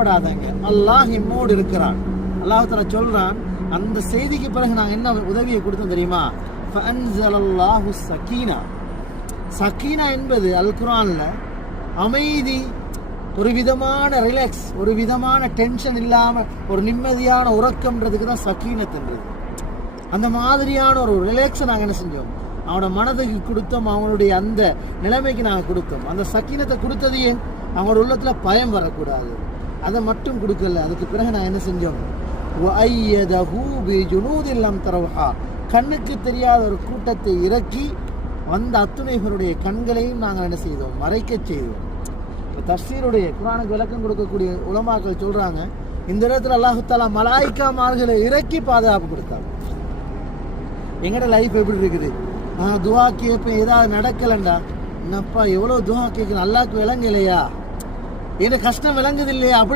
பயப்படாதங்க, அல்லாஹ் எம்மோடு இருக்கிறான். அல்லாஹ் தஆலா சொல்றான். அந்த செய்திக்கு பிறகு நாங்கள் என்ன உதவியை கொடுத்தோம் தெரியுமா? ஃபஅன்ஸலல்லாஹு ஸகீனா. சக்கீனா என்பது அல் குர்ஆன்ல அமைதி, ஒரு விதமான ரிலாக்ஸ், ஒரு விதமான டென்ஷன் இல்லாமல் ஒரு நிம்மதியான உறக்கம்ன்றதுக்கு தான் சக்கீனத்துன்றது. அந்த மாதிரியான ஒரு ரிலாக்ஸை நாங்கள் என்ன செஞ்சோம்? அவனோட மனதுக்கு கொடுத்தோம், அவனுடைய அந்த நிலைமைக்கு நாங்கள் கொடுத்தோம். அந்த சக்கீனத்தை கொடுத்ததையே அவனோட உள்ளத்தில் பயம் வரக்கூடாது, அதை மட்டும் கொடுக்கல. அதுக்கு பிறகு நாங்கள் என்ன செஞ்சோம்? வஅய்யதஹு பிஜுனூதின் லம் தரவுஹா. கண்ணுக்கு தெரியாத ஒரு கூட்டத்தை இறக்கி வந்த அத்துணைகளுடைய கண்களையும் நாங்கள் என்ன செய்தோம்? மறைக்க செய்தோம். இப்போ தஃசீருடைய குர்ஆனுக்கு விளக்கம் கொடுக்கக்கூடிய உலமாக்கள் சொல்றாங்க, இந்த இடத்துல அல்லாஹ் தஆலா மலாயிக்காமார்களை இறக்கி பாதுகாப்பு கொடுத்தாங்க. எங்கட லைஃப் எப்படி இருக்குது? நான் துவா கேட்பேன், ஏதாவது நடக்கலண்டா, என்னப்பா எவ்வளோ துவா கேட்குறேன், அல்லாஹ்க்கு விளங்கலையா, எனக்கு கஷ்டம் விளங்குது இல்லையா, அப்படி